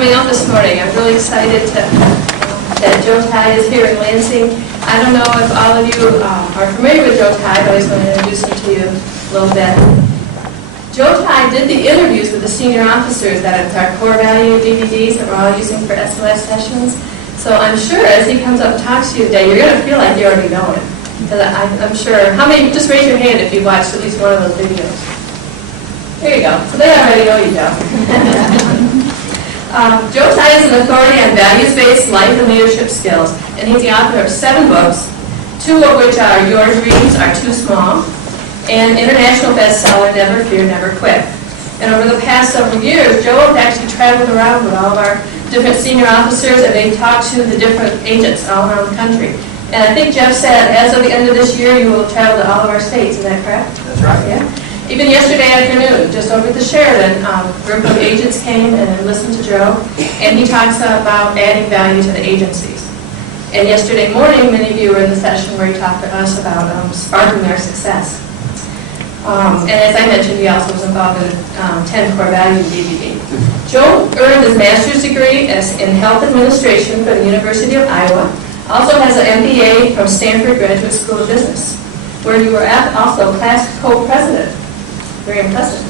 coming out this morning. I'm really excited that Joe Tye is here in Lansing. I don't know if all of you are familiar with Joe Tye, but I just want to introduce him to you a little bit. Joe Tye did the interviews with the senior officers that it's our core value DVDs that we're all using for SOS sessions. So I'm sure as he comes up and talks to you today, you're going to feel like you already know him. Because I'm sure, how many, just raise your hand if you've watched at least one of those videos. There you go. So they already know you, Joe. Joe Tye is an authority on values-based life and leadership skills, and he's the author of 7 books, 2 of which are Your Dreams Are Too Small, and international bestseller, Never Fear, Never Quit. And over the past several years, Joe has actually traveled around with all of our different senior officers, and they talked to the different agents all around the country. And I think Jeff said, as of the end of this year, you will travel to all of our states. Is that correct? That's right. Yeah. Even yesterday afternoon, just over at the Sheridan, a group of agents came and listened to Joe, and he talks about adding value to the agencies. And yesterday morning, many of you were in the session where he talked to us about sparking their success. And as I mentioned, he also was involved in 10 Core Values DVD. Joe earned his master's degree in health administration from the University of Iowa. Also has an MBA from Stanford Graduate School of Business, where you were also class co-president. Very impressive.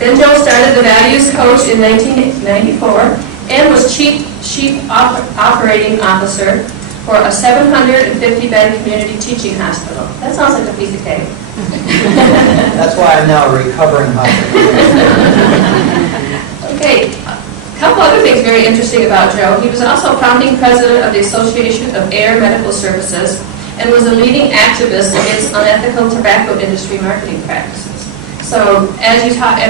Then Joe started the Values Coach in 1994 and was chief operating officer for a 750-bed community teaching hospital. That sounds like a piece of cake. That's why I'm now a recovering hospital. Okay, a couple other things very interesting about Joe. He was also founding president of the Association of Air Medical Services and was a leading activist against unethical tobacco industry marketing practices. So as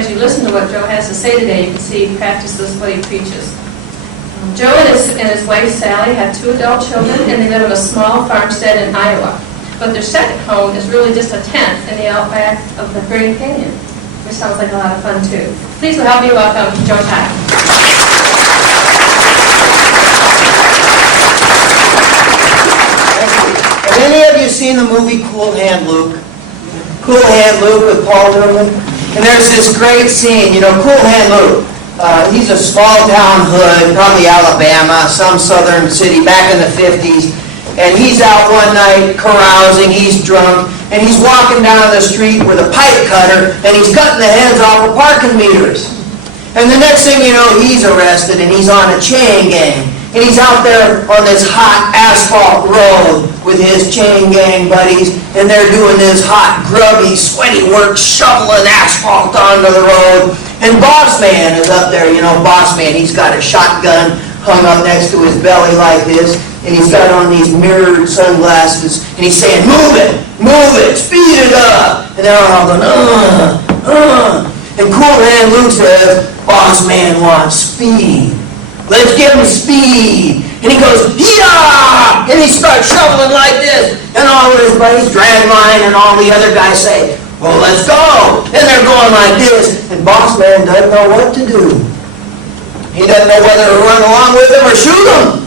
you listen to what Joe has to say today, you can see he practices what he preaches. Joe and his wife Sally have 2 adult children, and they live in a small farmstead in Iowa. But their second home is really just a tent in the outback of the Grand Canyon, which sounds like a lot of fun too. Please help me welcome Joe Tye. Have any of you seen the movie Cool Hand Luke? Cool Hand Luke with Paul Newman? And there's this great scene, you know, Cool Hand Luke. He's a small town hood, probably Alabama, some southern city back in the 50s. And he's out one night carousing, he's drunk, and he's walking down the street with a pipe cutter, and he's cutting the heads off of parking meters. And the next thing you know, he's arrested, and he's on a chain gang. And he's out there on this hot asphalt road with his chain gang buddies, and they're doing this hot, grubby, sweaty work, shoveling asphalt onto the road. And Boss Man is up there, you know, Boss Man, he's got a shotgun hung up next to his belly like this, and he's got on these mirrored sunglasses, and he's saying, move it, speed it up. And they're all going, And Cool Hand Luke says, Boss Man wants speed. Let's give him speed. And he goes, yeah! And he starts shoveling like this. And all of his buddies, Dragline and all the other guys say, well, let's go. And they're going like this. And Boss Man doesn't know what to do. He doesn't know whether to run along with him or shoot him.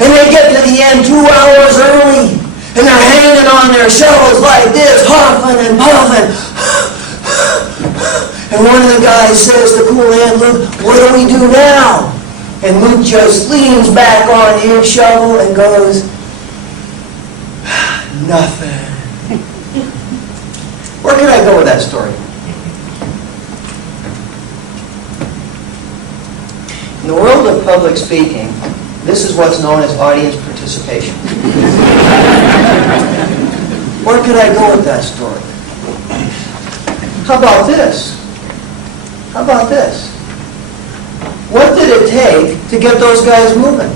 And they get to the end 2 hours early. And they're hanging on their shovels like this, huffing and puffing. And one of the guys says to Cool Hand Luke, what do we do now? And Luke just leans back on his shovel and goes, nothing. Where can I go with that story? In the world of public speaking, this is what's known as audience participation. Where could I go with that story? How about this? How about this? What did it take to get those guys moving?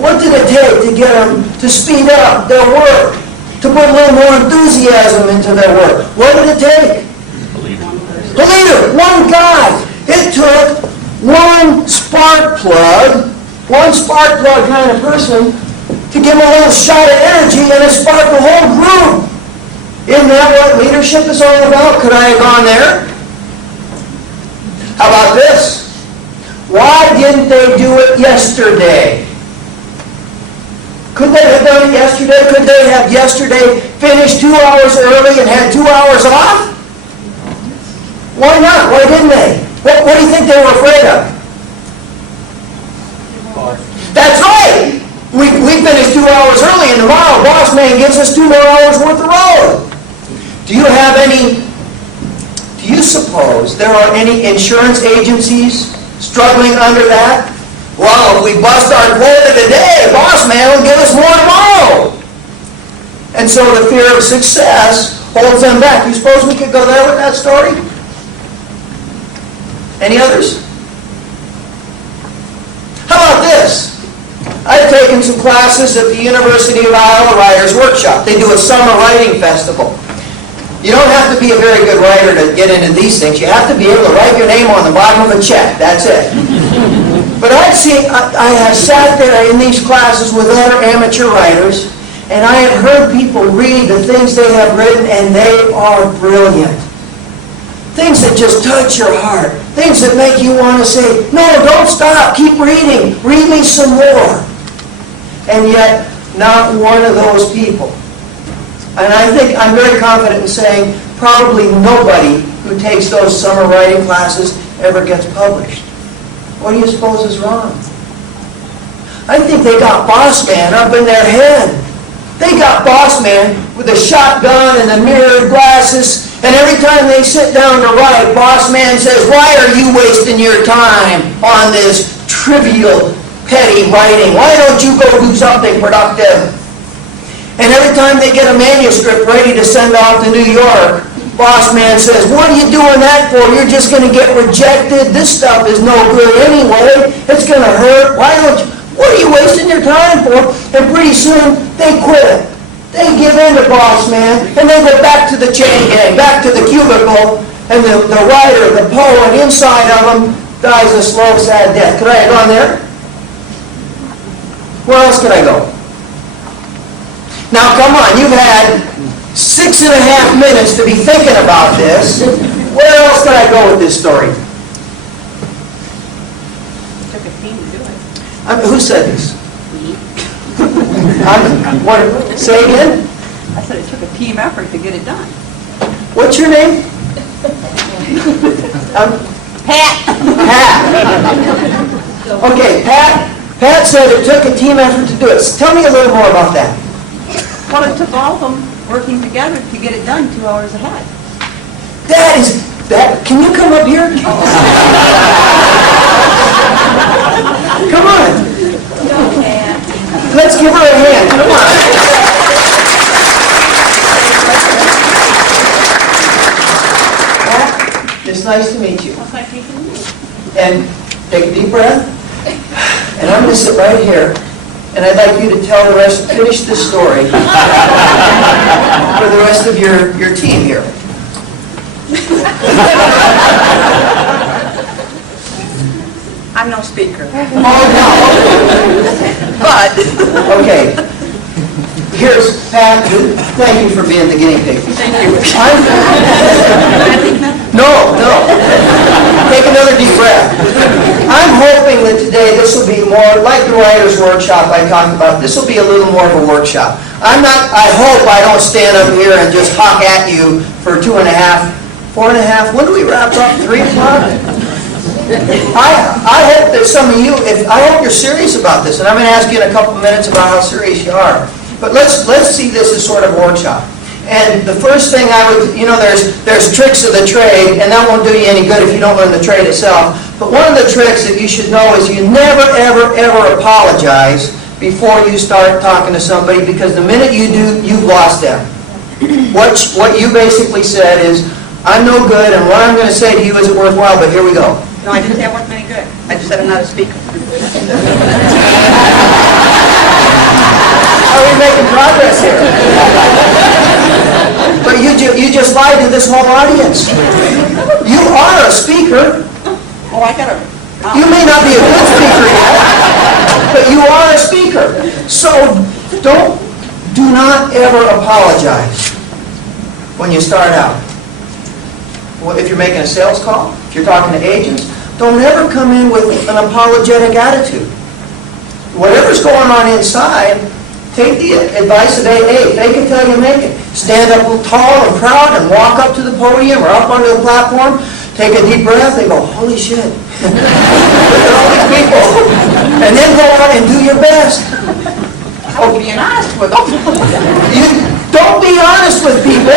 What did it take to get them to speed up their work? To put a little more enthusiasm into their work? What did it take? The leader, one guy. It took one spark plug kind of person to give them a little shot of energy and it sparked the whole group. Isn't that what leadership is all about? Could I have gone there? How about this? Why didn't they do it yesterday? Could they have done it yesterday? Could they have yesterday finished 2 hours early and had 2 hours off? Why not? Why didn't they? What do you think they were afraid of? That's right! We finished 2 hours early, and tomorrow boss man gives us 2 more hours worth of road. Do you suppose there are any insurance agencies struggling under that? Well, if we bust our quota today, boss man will give us more tomorrow. And so the fear of success holds them back. You suppose we could go there with that story? Any others? How about this? I've taken some classes at the University of Iowa Writers Workshop. They do a summer writing festival. You don't have to be a very good writer to get into these things. You have to be able to write your name on the bottom of a check. That's it. But I have sat there in these classes with other amateur writers, and I have heard people read the things they have written, and they are brilliant. Things that just touch your heart. Things that make you want to say, man, don't stop. Keep reading. Read me some more. And yet, not one of those people. And I think I'm very confident in saying probably nobody who takes those summer writing classes ever gets published. What do you suppose is wrong? I think they got boss man up in their head. They got boss man with a shotgun and the mirrored glasses, and every time they sit down to write, boss man says, why are you wasting your time on this trivial, petty writing? Why don't you go do something productive? And every time they get a manuscript ready to send off to New York, boss man says, what are you doing that for? You're just going to get rejected. This stuff is no good anyway. It's going to hurt. Why don't you? What are you wasting your time for? And pretty soon, they quit. They give in to boss man, and they go back to the chain gang, back to the cubicle, and the writer, the poet inside of them dies a slow, sad death. Could I have gone there? Where else could I go? Now, come on, you've had 6.5 minutes to be thinking about this. Where else could I go with this story? It took a team to do it. Who said this? Me. Say again? I said it took a team effort to get it done. What's your name? Pat! Pat. Okay, Pat said it took a team effort to do it. Tell me a little more about that. Well, it took all of them working together to get it done 2 hours ahead. Can you come up here? Come on. No, Pat. Let's give her a hand. Come on. Pat, it's nice to meet you. What's that taking me? And take a deep breath. And I'm going to sit right here. And I'd like you to finish this story for the rest of your team here. I'm no speaker. Oh, no. But, Okay. Here's Pat. Thank you for being the guinea pig. thank you. No. Take another deep breath. I'm hoping that today this will be more like the writer's workshop I talked about. This will be a little more of a workshop. I hope I don't stand up here and just talk at you for 2.5, 4.5. When do we wrap up? 3 o'clock? I hope that some of you, I hope you're serious about this, and I'm going to ask you in a couple minutes about how serious you are. But let's see this as sort of a workshop. And the first thing there's tricks of the trade, and that won't do you any good if you don't learn the trade itself. But one of the tricks that you should know is you never, ever, ever apologize before you start talking to somebody, because the minute you do, you've lost them. What you basically said is, I'm no good, and what I'm going to say to you isn't worthwhile, but here we go. No, I didn't say I wasn't any good. I just said I'm not a speaker. Are we making progress here? But you just lied to this whole audience. You are a speaker. Oh, I got a... You may not be a good speaker yet, but you are a speaker. So do not ever apologize when you start out. Well, if you're making a sales call, if you're talking to agents, don't ever come in with an apologetic attitude. Whatever's going on inside, take the advice of AA. Fake it till you make it. Stand up tall and proud and walk up to the podium or up onto the platform. Take a deep breath and go, holy shit. Look at all these people. And then go out and do your best. I'm being honest with them. You don't be honest with people.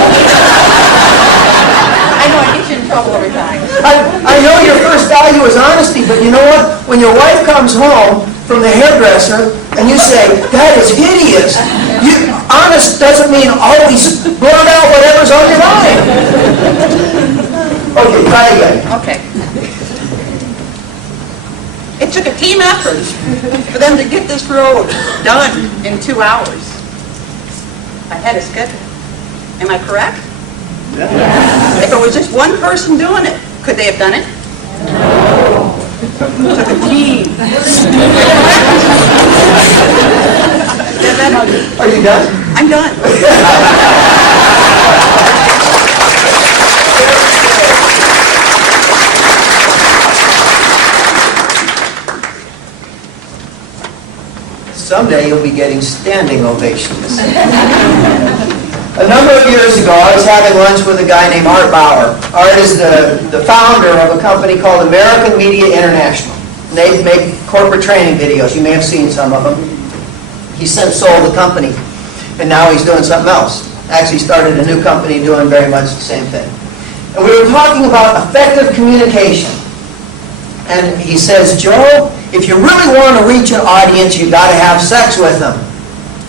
I know I get you in trouble every time. I know your first value is honesty, but you know what? When your wife comes home from the hairdresser and you say, that is hideous, honest doesn't mean always blurt out whatever's on your mind. Okay, try again. Okay. It took a team effort for them to get this road done in 2 hours. I had a schedule. Am I correct? Yeah. If it was just one person doing it, could they have done it? No. It took a team. Are you done? I'm done. Someday you'll be getting standing ovations. A number of years ago, I was having lunch with a guy named Art Bauer. Art is the founder of a company called American Media International. They make corporate training videos. You may have seen some of them. He since sold the company, and now he's doing something else. Actually started a new company doing very much the same thing. And we were talking about effective communication. And he says, Joe, if you really want to reach an audience, you've got to have sex with them.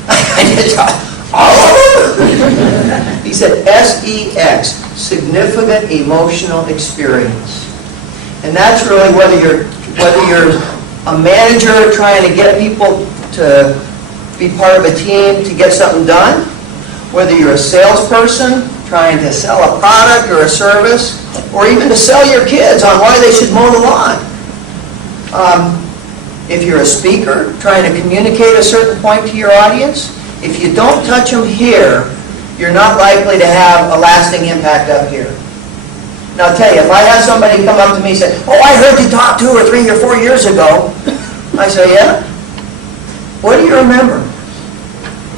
I just thought, all of them? He said, SEX, significant emotional experience. And that's really whether you're a manager trying to get people to be part of a team to get something done, whether you're a salesperson trying to sell a product or a service, or even to sell your kids on why they should mow the lawn. If you're a speaker trying to communicate a certain point to your audience, if you don't touch them here, you're not likely to have a lasting impact up here. Now I'll tell you, if I have somebody come up to me and say, oh, I heard you talk 2 or 3 or 4 years ago, I say, yeah? What do you remember?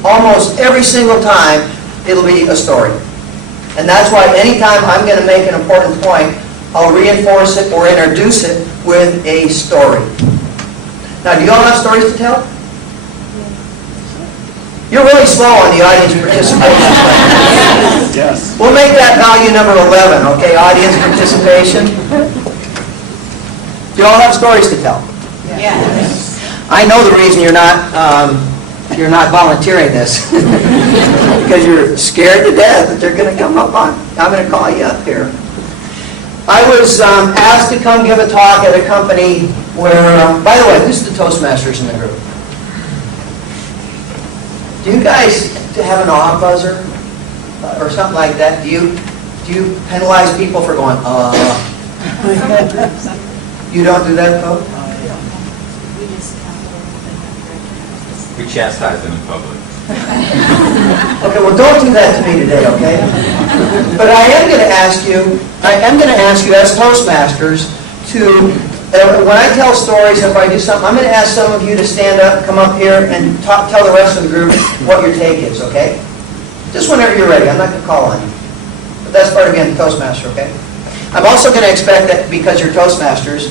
Almost every single time, it'll be a story. And that's why anytime I'm going to make an important point, I'll reinforce it or introduce it with a story. Now, do you all have stories to tell? You're really slow on the audience participation. Yes. We'll make that value number 11, okay? Audience participation. Do you all have stories to tell? Yes. I know the reason you're not volunteering this because you're scared to death that they're going to come up on. I'm going to call you up here. I was asked to come give a talk at a company where, by the way, who's the Toastmasters in the group? Do you guys have an awe buzzer or something like that? Do you penalize people for going, You don't do that, folks? We chastise them in public. Okay, well, don't do that to me today, okay? But I am going to ask you as Toastmasters to, when I tell stories, if I do something, I'm going to ask some of you to stand up, come up here, and tell the rest of the group what your take is, okay? Just whenever you're ready. I'm not going to call on you. But that's part of being a Toastmaster, okay? I'm also going to expect that because you're Toastmasters,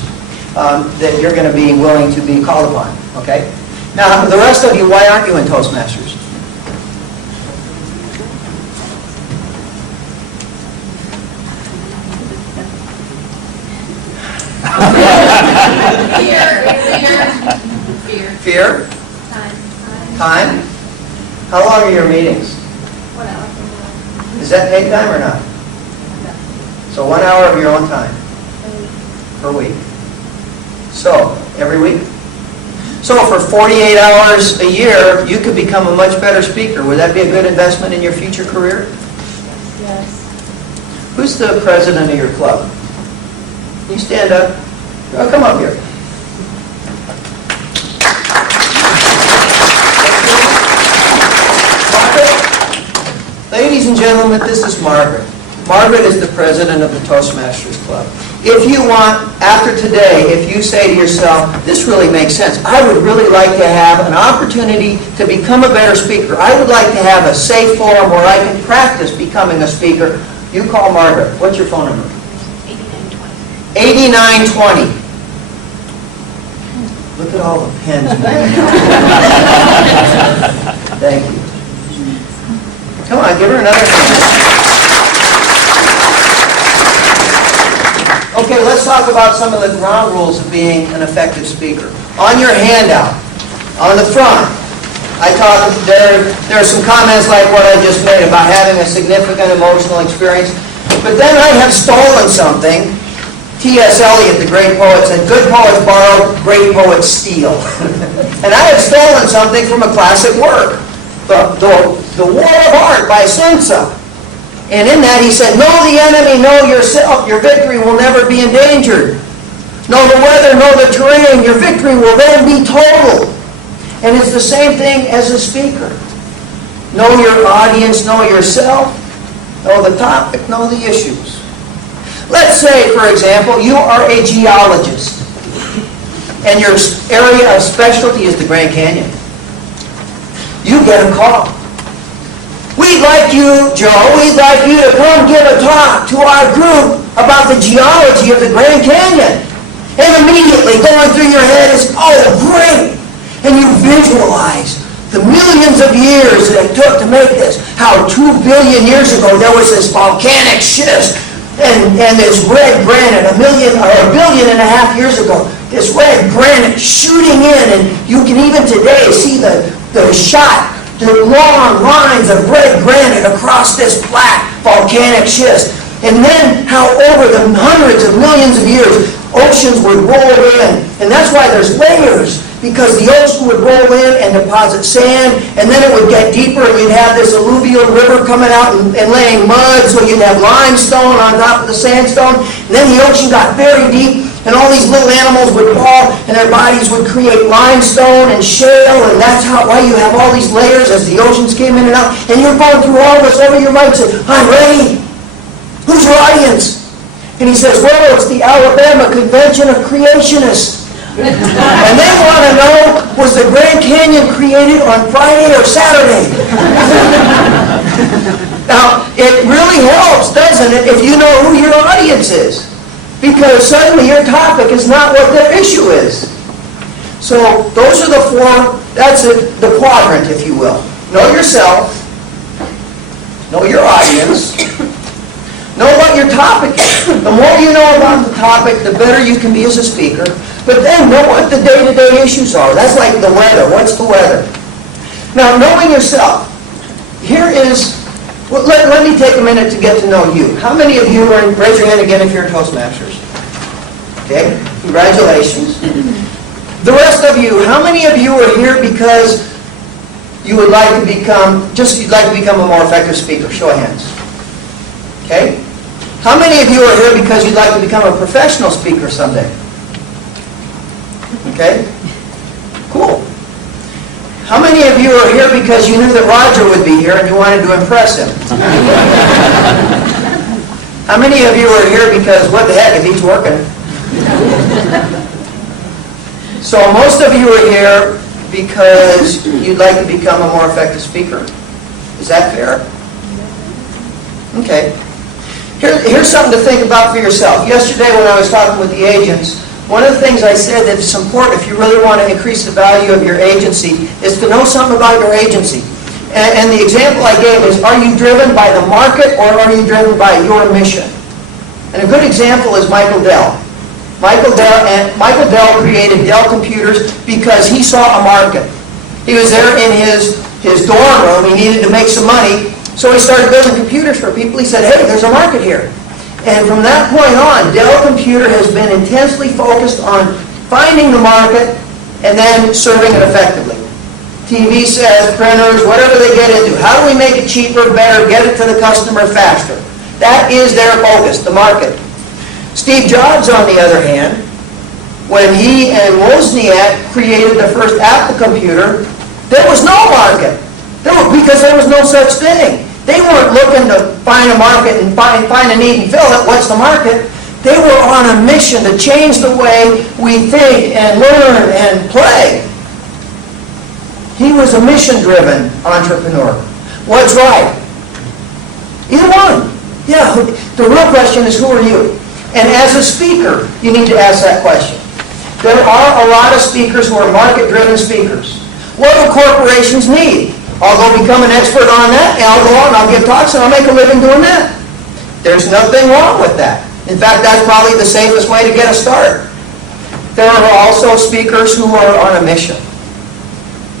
that you're going to be willing to be called upon, okay? Now, the rest of you, why aren't you in Toastmasters? Fear? Time? How long are your meetings? 1 hour. Is that paid time or not? So 1 hour of your own time per week. So, every week? So for 48 hours a year, you could become a much better speaker. Would that be a good investment in your future career? Yes. Who's the president of your club? Can you stand up? Oh, come up here. Margaret? Ladies and gentlemen, this is Margaret. Margaret is the president of the Toastmasters Club. If you want, after today, if you say to yourself, this really makes sense, I would really like to have an opportunity to become a better speaker. I would like to have a safe forum where I can practice becoming a speaker. You call Margaret. What's your phone number? 8920. Look at all the pens. Thank you. Come on, give her another hand. Okay, let's talk about some of the ground rules of being an effective speaker. On your handout, on the front, there are some comments like what I just made about having a significant emotional experience. But then I have stolen something. T.S. Eliot, the great poet, said, good poets borrow, great poets steal. And I have stolen something from a classic work, The War of Art by Sun Tzu. And in that he said, know the enemy, know yourself, your victory will never be endangered. Know the weather, know the terrain, your victory will then be total. And it's the same thing as a speaker. Know your audience, know yourself, know the topic, know the issues. Let's say, for example, you are a geologist, and your area of specialty is the Grand Canyon. You get a call. We'd like you, Joe, we'd like you to come give a talk to our group about the geology of the Grand Canyon. And immediately going through your head is, oh, great! And you visualize the millions of years that it took to make this. How 2 billion years ago there was this volcanic schist and this red granite, a billion and a half years ago, this red granite shooting in, and you can even today see the long lines of red granite across this black volcanic schist. And then how over the hundreds of millions of years, oceans would roll in. And that's why there's layers, because the ocean would roll in and deposit sand, and then it would get deeper, and you'd have this alluvial river coming out and laying mud, so you'd have limestone on top of the sandstone. And then the ocean got very deep, and all these little animals would fall, and their bodies would create limestone and shale, and that's why you have all these layers as the oceans came in and out. And you're going through all this over your mind, saying, I'm ready. Who's your audience? And he says, well, it's the Alabama Convention of Creationists. And they want to know, was the Grand Canyon created on Friday or Saturday? Now, it really helps, doesn't it, if you know who your audience is? Because suddenly your topic is not what their issue is. So those are the four, that's it, the quadrant, if you will. Know yourself, know your audience, know what your topic is. The more you know about the topic, the better you can be as a speaker. But then know what the day-to-day issues are. That's like the weather. What's the weather? Now, knowing yourself. Here is, well, let me take a minute to get to know you. How many of you are, raise your hand again if you're Toastmasters. Okay, congratulations. The rest of you, how many of you are here because you would like to become, you'd like to become a more effective speaker? Show of hands. Okay? How many of you are here because you'd like to become a professional speaker someday? Okay? Cool. How many of you are here because you knew that Roger would be here and you wanted to impress him? How many of you are here because, what the heck, if he's working? So most of you are here because you'd like to become a more effective speaker. Is that fair? Okay. Here's something to think about for yourself. Yesterday when I was talking with the agents, one of the things I said that it's important if you really want to increase the value of your agency is to know something about your agency. And the example I gave is, are you driven by the market or are you driven by your mission? And a good example is Michael Dell. Michael Dell created Dell Computers because he saw a market. He was there in his dorm room. He needed to make some money, so he started building computers for people. He said, hey, there's a market here. And from that point on, Dell Computer has been intensely focused on finding the market and then serving it effectively. TV sets, printers, whatever they get into. How do we make it cheaper, better, get it to the customer faster? That is their focus, the market. Steve Jobs, on the other hand, when he and Wozniak created the first Apple computer, there was no market. Because there was no such thing. They weren't looking to find a market and find a need and fill it. What's the market? They were on a mission to change the way we think and learn and play. He was a mission-driven entrepreneur. What's right? Either one. Yeah, the real question is, who are you? And as a speaker, you need to ask that question. There are a lot of speakers who are market-driven speakers. What do corporations need? I'll go become an expert on that, and I'll go out and I'll give talks and I'll make a living doing that. There's nothing wrong with that. In fact, that's probably the safest way to get a start. There are also speakers who are on a mission.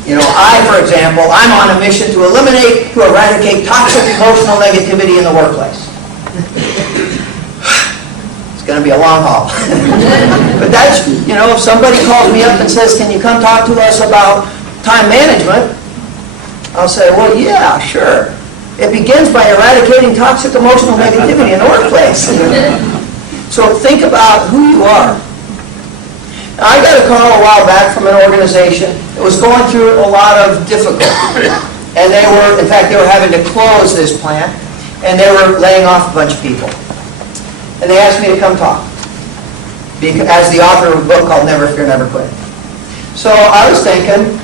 You know, for example, I'm on a mission to eradicate toxic emotional negativity in the workplace. It's going to be a long haul. But that's, you know, if somebody calls me up and says, can you come talk to us about time management? I'll say, well, yeah, sure. It begins by eradicating toxic emotional negativity in the workplace. So think about who you are. Now, I got a call a while back from an organization that was going through a lot of difficulty. And in fact, they were having to close this plant, and they were laying off a bunch of people. And they asked me to come talk, as the author of a book called Never Fear, Never Quit. So I was thinking,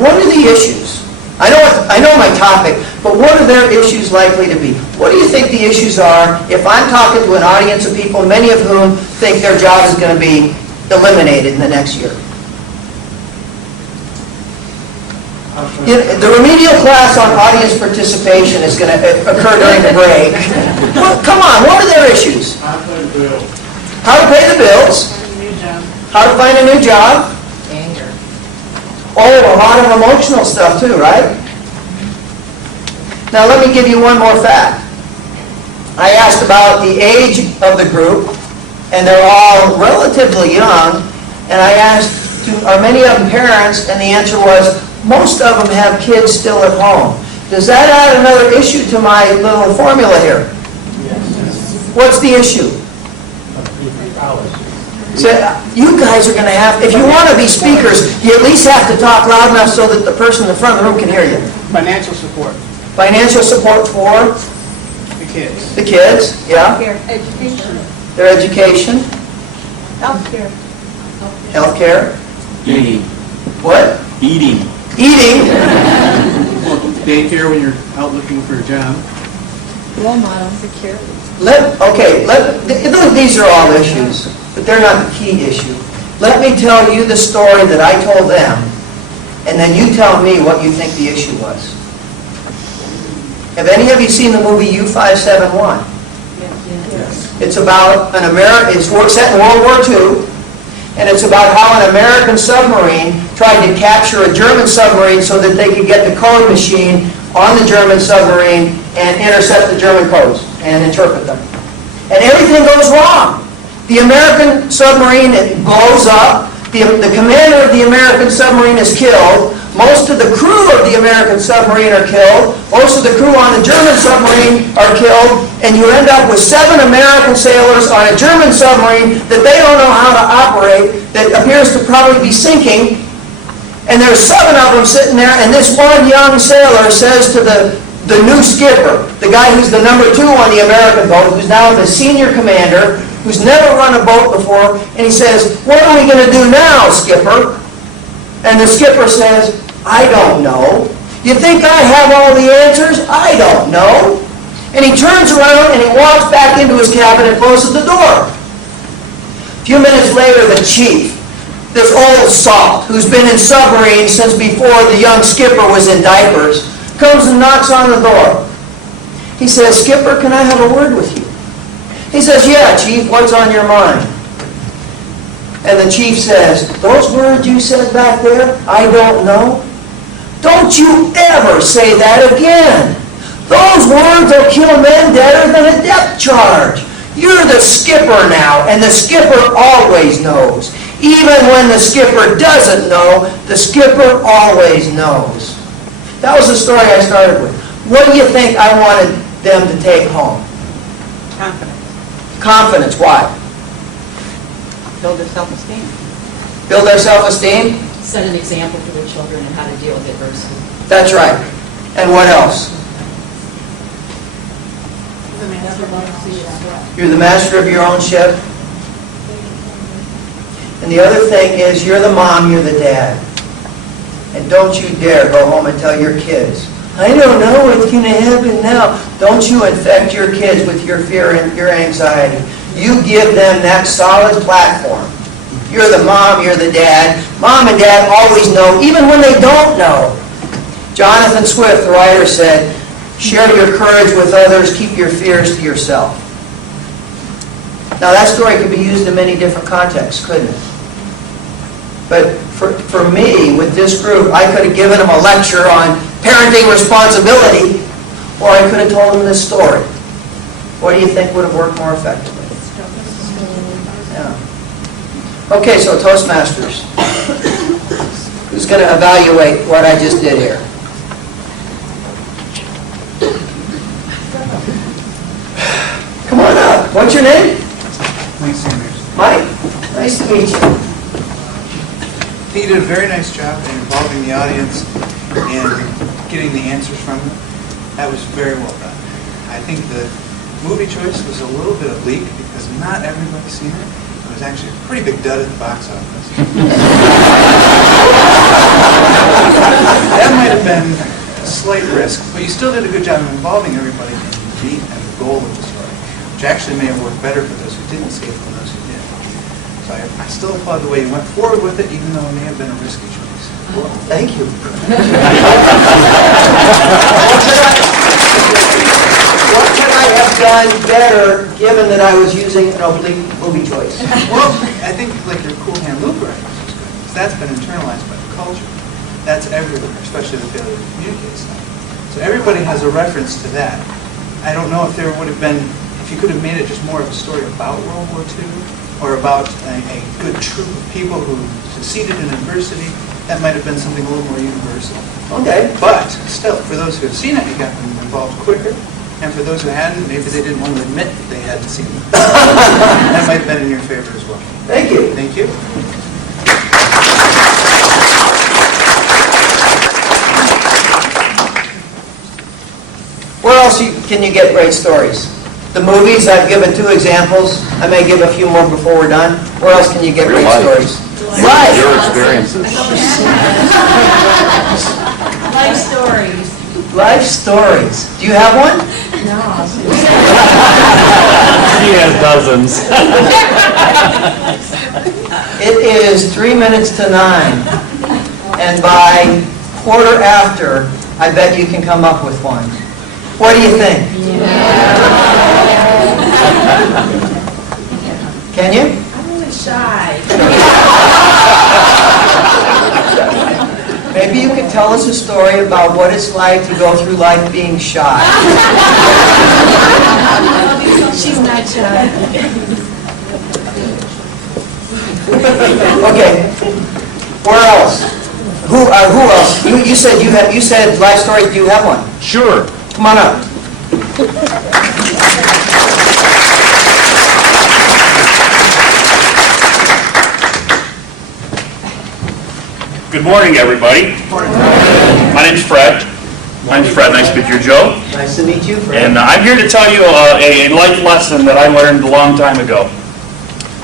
what are the issues? I know my topic, but what are their issues likely to be? What do you think the issues are if I'm talking to an audience of people, many of whom think their job is going to be eliminated in the next year? The remedial class on audience participation is going to occur during the break. Well, come on, what are their issues? How to pay the bills. How to pay the bills? How to find a new job? Oh, a lot of emotional stuff too, right? Now let me give you one more fact. I asked about the age of the group, and they're all relatively young, and I asked, are many of them parents? And the answer was, most of them have kids still at home. Does that add another issue to my little formula here? Yes. What's the issue? So you guys are going to have, if you want to be speakers, you at least have to talk loud enough so that the person in the front of the room can hear you. Financial support. Financial support for The kids. the kids, yeah, Education. their education, Healthcare. healthcare, Eating. what? Eating. Eating. Daycare when you're out looking for a job. Role model. Security. These are all issues, but they're not the key issue. Let me tell you the story that I told them, and then you tell me what you think the issue was. Have any of you seen the movie U-571? Yes. It's about it's set in World War II, and it's about how an American submarine tried to capture a German submarine so that they could get the code machine on the German submarine and intercept the German codes and interpret them. And everything goes wrong. The American submarine, it blows up. The commander of the American submarine is killed. Most of the crew of the American submarine are killed. Most of the crew on the German submarine are killed. And you end up with 7 American sailors on a German submarine that they don't know how to operate, that appears to probably be sinking. And there's 7 of them sitting there, and this one young sailor says to the new skipper, the guy who's the number 2 on the American boat, who's now the senior commander, who's never run a boat before, and he says, what are we going to do now, skipper? And the skipper says, I don't know. You think I have all the answers? I don't know. And he turns around and he walks back into his cabin and closes the door. A few minutes later, the chief, this old salt, who's been in submarines since before the young skipper was in diapers, comes and knocks on the door. He says, Skipper, can I have a word with you? He says, yeah, Chief, what's on your mind? And the chief says, those words you said back there, I don't know. Don't you ever say that again. Those words will kill men deader than a depth charge. You're the skipper now, and the skipper always knows. Even when the skipper doesn't know, the skipper always knows. That was the story I started with. What do you think I wanted them to take home? Confidence. Confidence. Why? Build their self-esteem. Build their self-esteem? Set an example for their children and how to deal with adversity. That's right. And what else? You're the master of your own ship. And the other thing is, you're the mom, you're the dad. And don't you dare go home and tell your kids, I don't know what's going to happen now. Don't you infect your kids with your fear and your anxiety. You give them that solid platform. You're the mom, you're the dad. Mom and dad always know, even when they don't know. Jonathan Swift, the writer, said, share your courage with others, keep your fears to yourself. Now that story could be used in many different contexts, couldn't it? But for me, with this group, I could have given them a lecture on parenting responsibility, or I could have told them this story. What do you think would have worked more effectively? Yeah. Okay, so Toastmasters. Who's going to evaluate what I just did here? Come on up. What's your name? Mike Sanders. Mike. Nice to meet you. I think you did a very nice job in involving the audience and getting the answers from them. That was very well done. I think the movie choice was a little bit oblique because not everybody's seen it. It was actually a pretty big dud at the box office. That might have been a slight risk, but you still did a good job of involving everybody in the beat and the goal of the story, which actually may have worked better for those who didn't see it than those who did. So I still applaud the way you went forward with it, even though it may have been a risky choice. Well, thank you. What could I have done better, given that I was using an oblique movie choice? Well, I think like your cool hand Luke writing is good, because that's been internalized by the culture. That's everywhere, especially the failure to communicate stuff. So everybody has a reference to that. I don't know if there would have been, if you could have made it just more of a story about World War II, or about a good troop of people who succeeded in adversity. That might have been something a little more universal. Okay. But still, for those who have seen it, you got them involved quicker. And for those who hadn't, maybe they didn't want to admit that they hadn't seen it. That might have been in your favor as well. Thank you. Thank you. Where else can you get great stories? The movies, I've given 2 examples. I may give a few more before we're done. Where else can you get great stories? Life. Your experiences. Life stories. Life stories. Do you have one? No. He has dozens. It is 3 minutes to 9. And by quarter after, I bet you can come up with one. What do you think? Can you? I'm really shy. Maybe you could tell us a story about what it's like to go through life being shy. She's not shy. Okay. Where else? Who else? You said life stories. Do you have one? Sure. Come on up. Good morning, everybody. My name's Fred. Nice to meet you, Joe. Nice to meet you, Fred. And I'm here to tell you a life lesson that I learned a long time ago.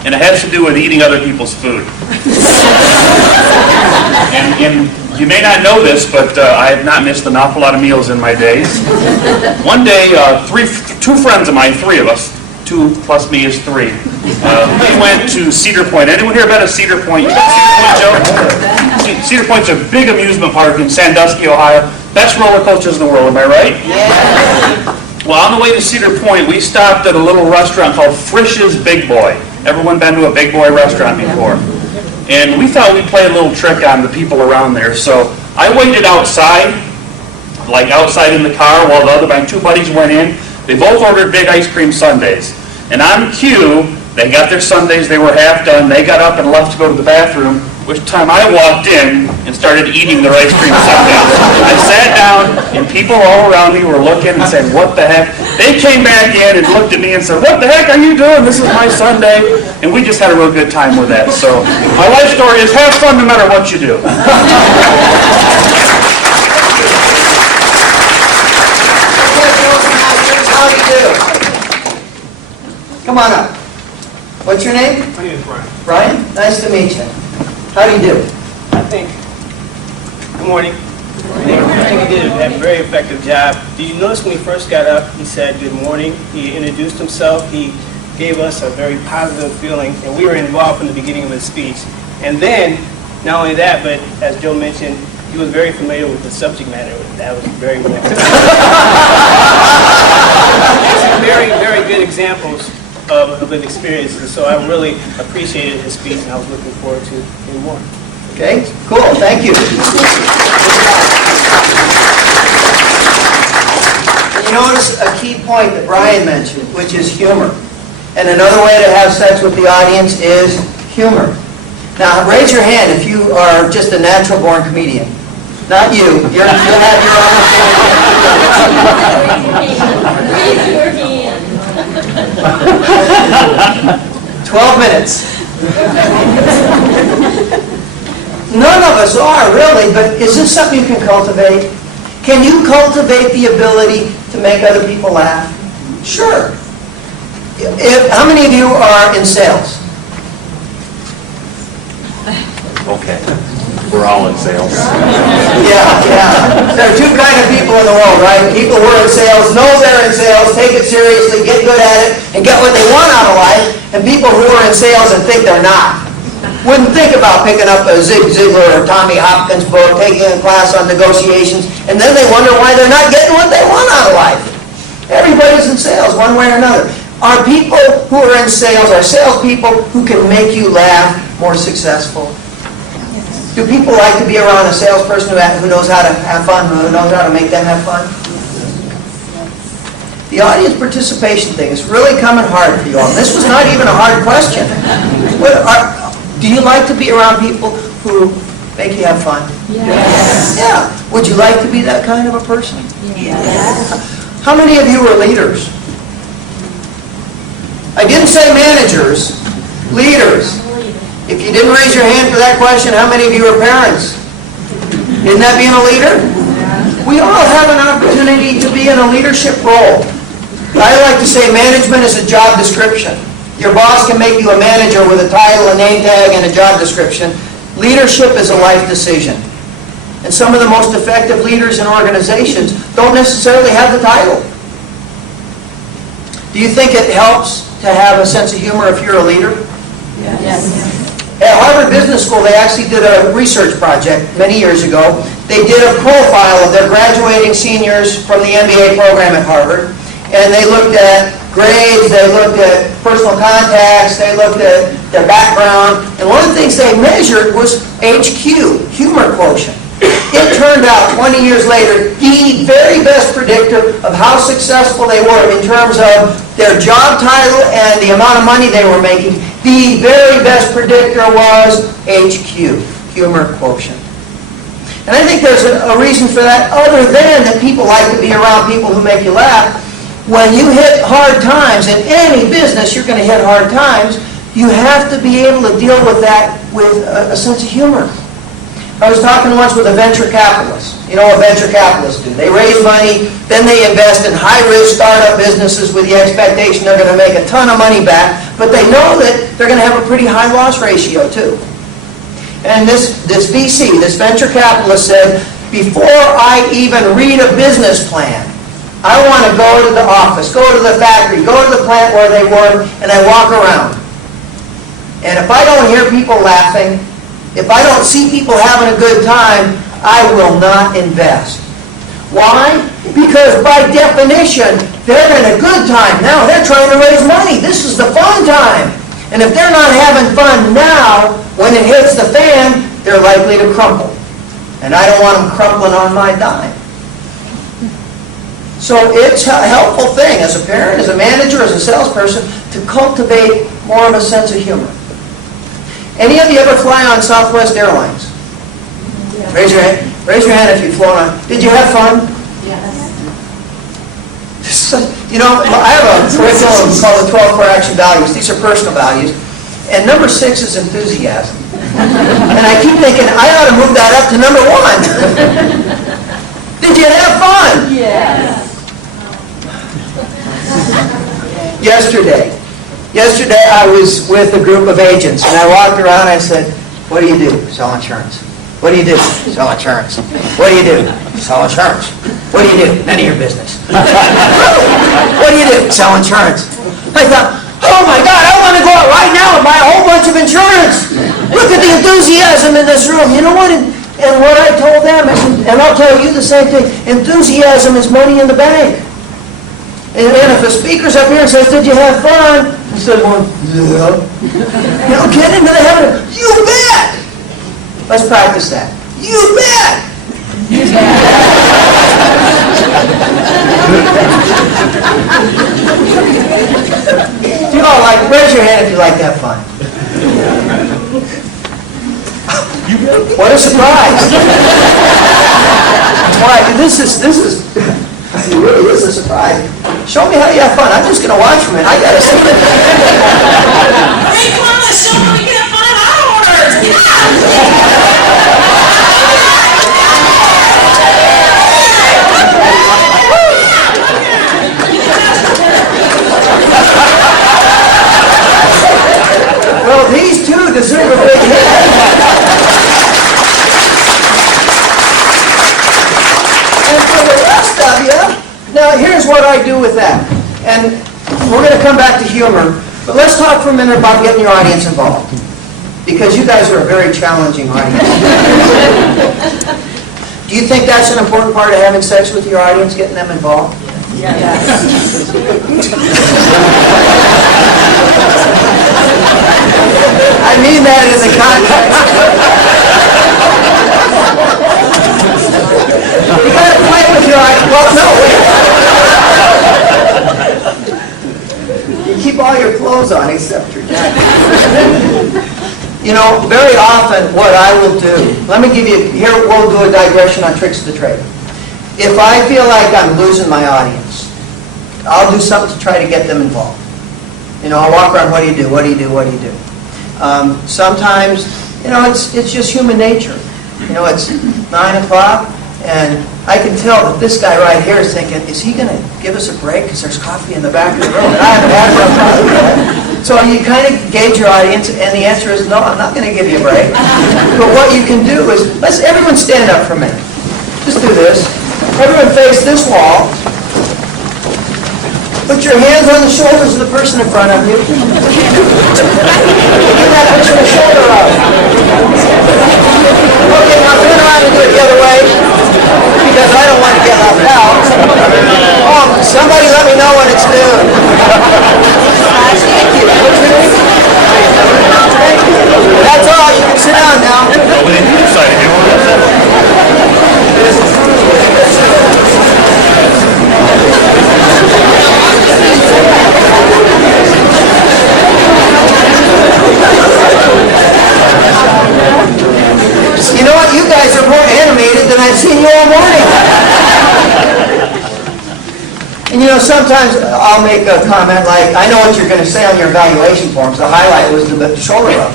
And it has to do with eating other people's food. And you may not know this, but I have not missed an awful lot of meals in my days. One day, 2 friends of mine, 3 of us, 2 plus me is 3. We went to Cedar Point. Anyone here been to Cedar Point? You been to Cedar Point, Joe? Cedar Point's a big amusement park in Sandusky, Ohio. Best roller coasters in the world, am I right? Yeah. Well, on the way to Cedar Point, we stopped at a little restaurant called Frisch's Big Boy. Everyone been to a Big Boy restaurant before? And we thought we'd play a little trick on the people around there. So I waited outside, like outside in the car, while my 2 buddies went in. They both ordered big ice cream sundaes. And on cue, they got their sundaes, they were half done, they got up and left to go to the bathroom, which time I walked in and started eating their ice cream sundaes. I sat down, and people all around me were looking and saying, what the heck? They came back in and looked at me and said, what the heck are you doing? This is my sundae. And we just had a real good time with that. So my life story is have fun no matter what you do. How do you do? Come on up. What's your name? My name is Brian. Brian? Nice to meet you. How do you do? I think, good morning. I think he did a very effective job. Did you notice when he first got up, he said good morning, he introduced himself, he gave us a very positive feeling, and we were involved from the beginning of his speech. And then, not only that, but as Joe mentioned, he was very familiar with the subject matter. That was very well. Some very, very good examples of an experience, and so I really appreciated his speech, and I was looking forward to hearing more. Okay, cool, thank you. You notice a key point that Brian mentioned, which is humor. And another way to have sex with the audience is humor. Now, raise your hand if you are just a natural-born comedian. Not you. You'll have your own Raise your hand. 12 minutes. None of us are, really, but is this something you can cultivate? Can you cultivate the ability to make other people laugh? Sure. How many of you are in sales? Okay. We're all in sales. Yeah. There are two kind of people in the world, right? People who are in sales, know they're in sales, take it seriously, get good at it, and get what they want out of life, and people who are in sales and think they're not. Wouldn't think about picking up a Zig Ziglar or Tommy Hopkins book, taking a class on negotiations, and then they wonder why they're not getting what they want out of life. Everybody's in sales, one way or another. Are people who are in sales, are salespeople who can make you laugh more successful? Do people like to be around a salesperson who knows how to have fun, who knows how to make them have fun? The audience participation thing is really coming hard for you all. This was not even a hard question. Do you like to be around people who make you have fun? Yes. Yeah. Would you like to be that kind of a person? Yes. How many of you are leaders? I didn't say managers, leaders. If you didn't raise your hand for that question, how many of you are parents? Isn't that being a leader? We all have an opportunity to be in a leadership role. I like to say management is a job description. Your boss can make you a manager with a title, a name tag, and a job description. Leadership is a life decision. And some of the most effective leaders in organizations don't necessarily have the title. Do you think it helps to have a sense of humor if you're a leader? Yes. At Harvard Business School, they actually did a research project many years ago. They did a profile of their graduating seniors from the MBA program at Harvard, and they looked at grades, they looked at personal contacts, they looked at their background, and one of the things they measured was HQ, humor quotient. It turned out 20 years later, the very best predictor of how successful they were in terms of their job title and the amount of money they were making, the very best predictor was HQ, humor quotient. And I think there's a reason for that other than that people like to be around people who make you laugh. When you hit hard times, in any business you're going to hit hard times, you have to be able to deal with that with a sense of humor. I was talking once with a venture capitalist. You know what venture capitalists do? They raise money, then they invest in high-risk startup businesses with the expectation they're going to make a ton of money back, but they know that they're going to have a pretty high loss ratio too. And this VC, this venture capitalist said, before I even read a business plan, I want to go to the office, go to the factory, go to the plant where they work, and I walk around. And if I don't hear people laughing, if I don't see people having a good time, I will not invest. Why? Because by definition, they're in a good time now. They're trying to raise money. This is the fun time. And if they're not having fun now, when it hits the fan, they're likely to crumple. And I don't want them crumpling on my dime. So it's a helpful thing as a parent, as a manager, as a salesperson, to cultivate more of a sense of humor. Any of you ever fly on Southwest Airlines? Yeah. Raise your hand. Raise your hand if you've flown on. Did you have fun? Yes. You know, I have a curriculum called the 12 Core Action Values. These are personal values. And number 6 is enthusiasm. And I keep thinking, I ought to move that up to number 1. Did you have fun? Yes. Yesterday I was with a group of agents, and I walked around and I said, what do you do? Sell insurance. What do you do? Sell insurance. What do you do? Sell insurance. What do you do? None of your business. What do you do? Sell insurance. I thought, oh my God, I want to go out right now and buy a whole bunch of insurance. Look at the enthusiasm in this room. You know what? And what I told them, and I'll tell you the same thing, enthusiasm is money in the bank. And if a speaker's up here and says, did you have fun? Instead of going, yeah. You know, get into the habit of, you bet. Let's practice that. You bet. You all like, raise your hand if you like to have fun. What a surprise. Why, this is really is a surprise. Show me how you have fun. I'm just going to watch from it. I got to see it. Hey, come on, let's show them we can have fun at our orders. Yeah. Well, these two deserve a big hand. And for the rest of you, now here's what I do with that. And we're going to come back to humor, but let's talk for a minute about getting your audience involved. Because you guys are a very challenging audience. Do you think that's an important part of having sex with your audience, getting them involved? I mean that in the context. You gotta play with your eyes. Well, no, wait. You keep all your clothes on except your jacket. You know, very often what I will do, let me give you, here we'll do a digression on tricks of the trade. If I feel like I'm losing my audience, I'll do something to try to get them involved. You know, I'll walk around, what do you do, what do you do, what do you do? Sometimes, you know, it's just human nature. You know, it's 9 o'clock, and I can tell that this guy right here is thinking, is he going to give us a break because there's coffee in the back of the room, and I haven't had no coffee yet. So you kind of gauge your audience, and the answer is, no, I'm not going to give you a break. But what you can do is, let's everyone stand up for a minute. Just do this. Everyone face this wall. Put your hands on the shoulders of the person in front of you. Give that person a shoulder up. Okay, now turn around and do it the other way, because I don't want to get left out. Oh, somebody let me know when it's noon. Thank you. What's your name? Thank you. That's all. You can sit down now. Over the other side of You know what? You guys are more animated than I've seen you all morning. And you know, sometimes I'll make a comment like, I know what you're going to say on your evaluation forms. The highlight was the shoulder up.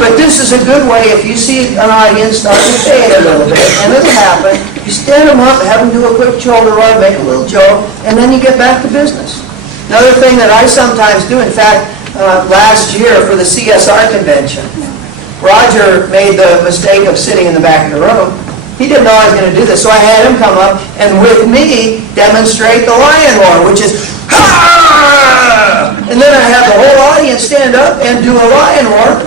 But this is a good way, if you see an audience start to fade a little bit, and it'll happen, you stand them up, have them do a quick shoulder rub, make a little joke, and then you get back to business. Another thing that I sometimes do, in fact, last year for the CSR convention, Roger made the mistake of sitting in the back of the room. He didn't know I was going to do this, so I had him come up and with me demonstrate the lion roar, which is ha! And then I have the whole audience stand up and do a lion roar.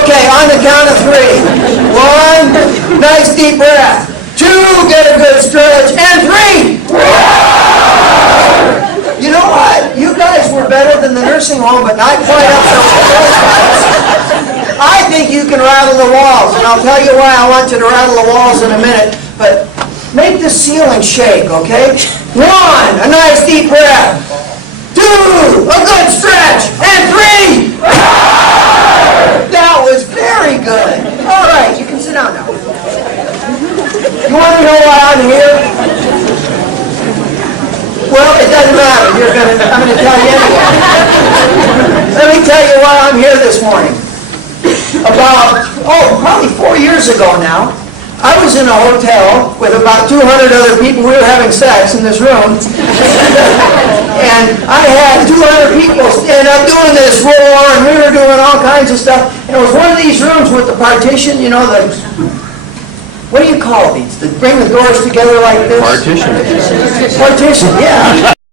Okay, on the count of 3. 1, nice deep breath. 2, get a good stretch, and 3. You know what? You guys were better than the nursing home, but not quite up to those guys. I think you can rattle the walls, and I'll tell you why I want you to rattle the walls in a minute, but make the ceiling shake, okay? 1, a nice deep breath. 2, a good stretch, and 3. That was very good. All right, you can sit down now. You want to know why I'm here? Well, it doesn't matter. I'm going to tell you anyway. Let me tell you why I'm here this morning. Probably 4 years ago now, I was in a hotel with about 200 other people. We were having sex in this room. And I had 200 people stand up doing this roar, and we were doing all kinds of stuff. And it was one of these rooms with the partition, you know, what do you call these? To bring the doors together like this? Partition. Partition, yeah.